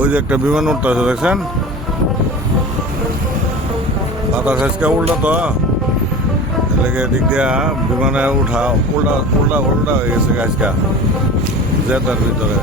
ওই যে একটা বিমান উঠতেছে দেখছেন, বাতাস আজকে উল্টা তো, এদিকে এদিক দিয়া বিমানে উঠা উল্টা উল্টা উল্টা হয়ে গেছে আজকে জেতার ভিতরে।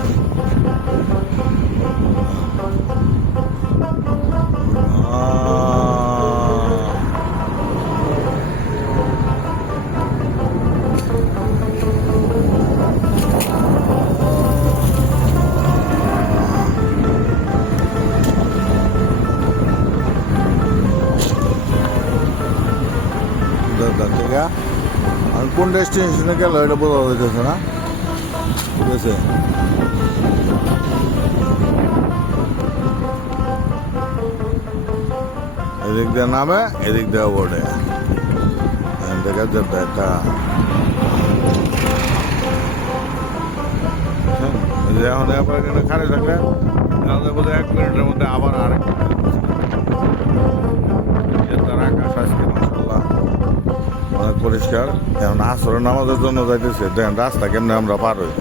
থেকে আর কোন ডেস্টিনেশনে গেল এটা বোঝা যাইতেছে না, ঠিক আছে। এদিক দিয়ে নামে, এদিক দিয়ে ওঠে, দেখা যাচ্ছে একটা এখন আপনার এখানে খাড়ি থাকলে বোধহয় 1 মিনিটের মধ্যে আবার আরেকটা আকাশ আজকে মাশাআল্লাহ অনেক পরিষ্কার। এখন আসরের নামাজের জন্য যাইতেছে, দেখেন রাস্তা কেমনে আমরা পার হই,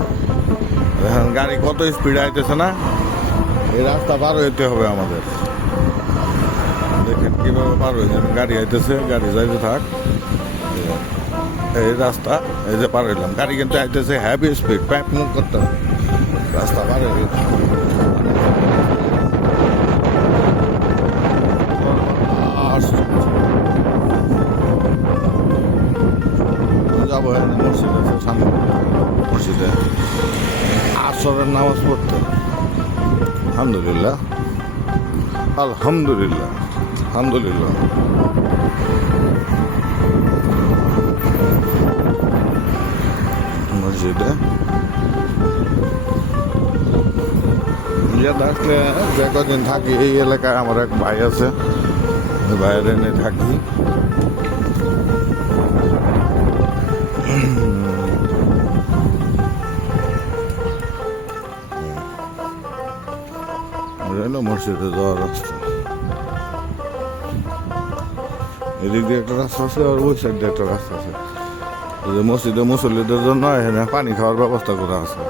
দেখেন গাড়ি কত স্পিড আইতেছে না, এই রাস্তা পার হইতে হবে আমাদের। দেখেন কিভাবে পার হয়ে যান, গাড়ি আইতেছে, গাড়ি যাইতে থাক, এই রাস্তা এই যে পার হইলাম, গাড়ি কিন্তু আইতেছে হ্যাভি স্পিড, প্যাপ মুভ করতে হবে, রাস্তা পার হয়ে যাবো। মসজিদ আছে সামনে, মসজিদে আসরের নামাজ পড়তে। আলহামদুলিল্লাহ আলহামদুলিল্লাহ আলহামদুলিল্লাহ। মসজিদে আসলে যে কদিন থাকি এই এলাকায় আমার এক ভাই আছে, ওই ভাইয়ের এনে থাকি। মসজিদে যাওয়ার রাস্তা, এদিক দিয়ে একটা রাস্তা আছে আর ওই সাইড দিয়ে একটা রাস্তা আছে। মসজিদে মুসল্লিদের জন্য এখানে পানি খাওয়ার ব্যবস্থা করা আছে।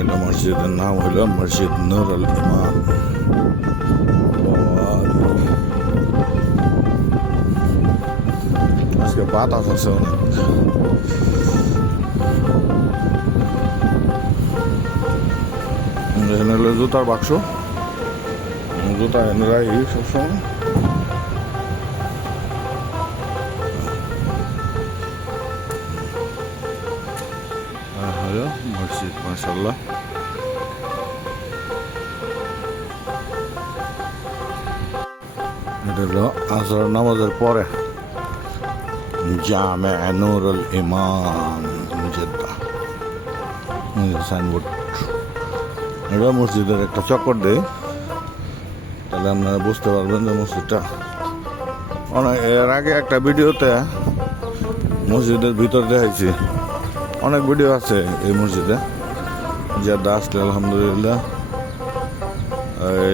এটা মসজিদের নাম হইল মসজিদ নুরুল ইমান। আজকে বাতাস আছে অনেক। এখানে হলো জুতার বাক্স, জুতা এনে রাখি সবসময়। মসজিদ মাশাআল্লাহ, এটা হলো আসর নামাজের পরে জামে নুরুল ইমান জেদ্দা সাইনবোর্ড। এটা মসজিদের একটা চক্কর দেয়, তাহলে আপনারা বুঝতে পারবেন যে মসজিদটা অনেক। এর আগে একটা ভিডিওতে মসজিদের ভিতর দেখাইছি, অনেক ভিডিও আছে এই মসজিদে। জেদ্দা আসলে আলহামদুলিল্লাহ,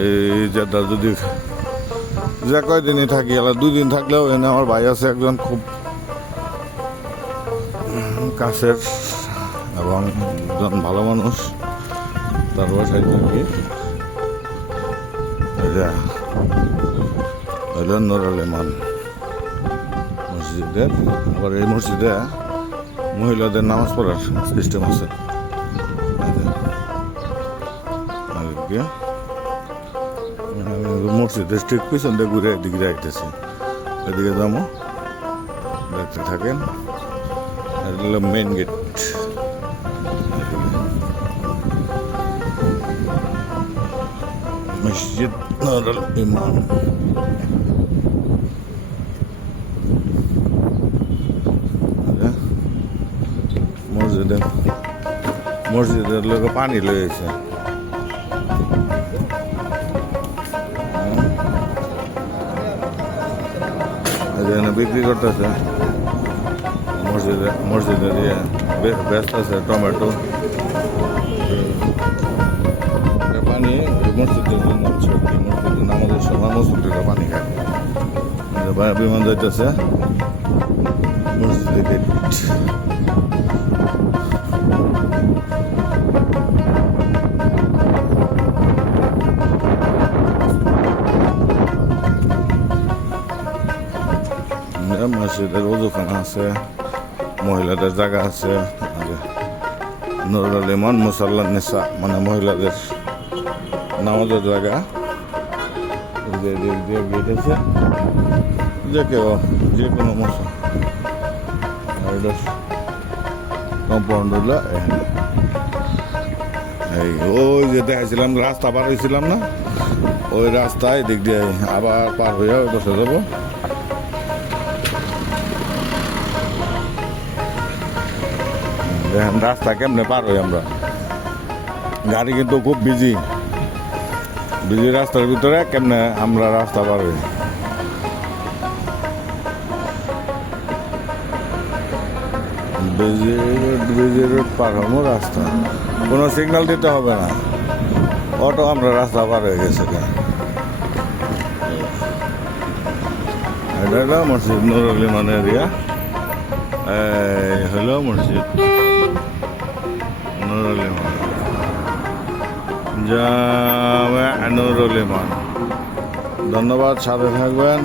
এই জেদ্দা যদি যে কয়দিনই থাকি, 2 দিন থাকলেও এনে আমার ভাই আছে একজন খুব কাছের এবং একজন ভালো মানুষ, তার বাসায় থাকি। নুরুল ইমান মসজিদের। আবার এই মসজিদে মহিলাদের নামাজ পড়ার সিস্টেম আছে। মসজিদের ঠিক পিছন দিয়ে ঘুরে এদিকে যাইতেছি, এদিকে যাবো, দেখতে থাকেন। এটা হলো মেন গেট। মসজিদ নুরুল ইমান। মসজিদের লোকে পানি লয়েছে, বিক্রি করতেছে। মসজিদের ব্যস্ত আছে টমেটো পানি মসজিদের জন্য মসজিদের নামাজের সময় মসজিদের পানি খায় বিমান যাইতেছে মসজিদের গেট মসজিদের ওজুখানা আছে মহিলাদের জায়গা আছে নুরুল ইমান মুসাল্লা নিসা মানে মহিলাদের নামাজের জায়গা গেট আছে যে কেউ যে কোনো কম্পাউন্ড হলো এই ওই যে দেখাইছিলাম রাস্তা পার হয়েছিলাম না ওই রাস্তায় দিক দিয়ে আবার পার হইয়া বসে যাবো দেখেন রাস্তা কেমনে পার হই আমরা গাড়ি কিন্তু খুব বিজি রাস্তার ভিতরে কেমনে আমরা রাস্তা পার হই বিজি রোড পার হবো রাস্তা কোনো সিগন্যাল দিতে হবে না অটো আমরা রাস্তা পার হয়ে গেছে এটা হলো মসজিদ নুরুল ইমান এরিয়া হলো মসজিদ নুরুল ইমান জামে নুরুল ইমান ধন্যবাদ সাথে থাকবেন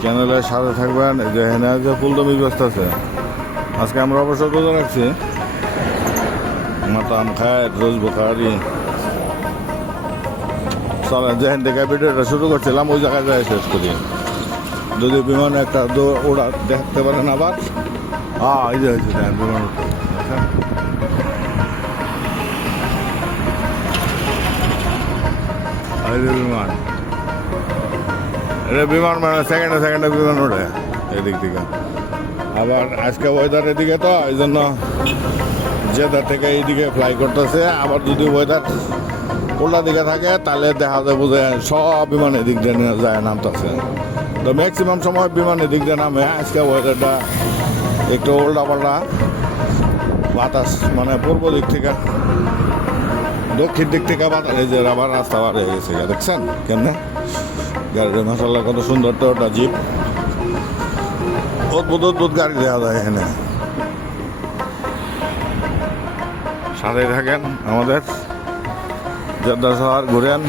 চ্যানেলের সাথে থাকবেন যে এখানে যে ফুলদমি ব্যস্ত আছে আজকে আমরা অবসর করে রাখছি মাতাম খায় রোজ বোখারি চলেন যেখান থেকে ভিডিওটা শুরু করছিলাম ওই জায়গায় যাই শেষ করি যদি বিমানে একটা ওরা দেখতে পারেন আবার এই যে হয়েছে বিমান বিমান এটা বিমান মানে সেকেন্ডে বিমান ওঠে এদিক থেকে আবার আজকে ওয়েদার এদিকে তো এই জন্য জেদ্দা থেকে এইদিকে ফ্লাই করতেছে আবার যদি ওয়েদার উল্টা দিকে থাকে তাহলে দেখা যায় বুঝে সব বিমান এদিক দিয়ে যায় নামতেছে তো ম্যাক্সিমাম সময় বিমান এদিক দিয়ে নামে আজকে ওয়েদারটা একটু উল্টা পাল্টা বাতাস মানে পূর্ব দিক থেকে দক্ষিণ দিক থেকে বাতাস এই যে আবার রাস্তা বার হয়ে গেছে দেখছেন কেমনে গাড়ির মাসাল্লাহ কত সুন্দর তো ওটা জিপ অদ্ভুত গাড়ি দেওয়া যায় এখানে সাথে থাকেন আমাদের জেদ্দা শহর ঘুরেন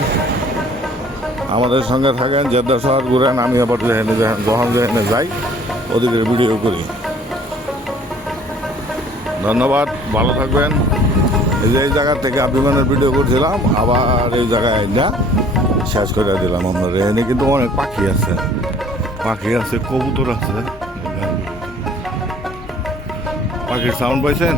আমাদের সঙ্গে থাকেন জেদ্দা শহর ঘুরেন আমি আবার যখন যেখানে যাই ওদিকে ভিডিও করি ধন্যবাদ ভালো থাকবেন এই যে এই জায়গা থেকে বিমানের ভিডিও করছিলাম আবার এই জায়গায় না শেষ করে দিলাম আমরা এখানে কিন্তু অনেক পাখি আছে কবুতর আছে পাখির সাউন্ড পাইছেন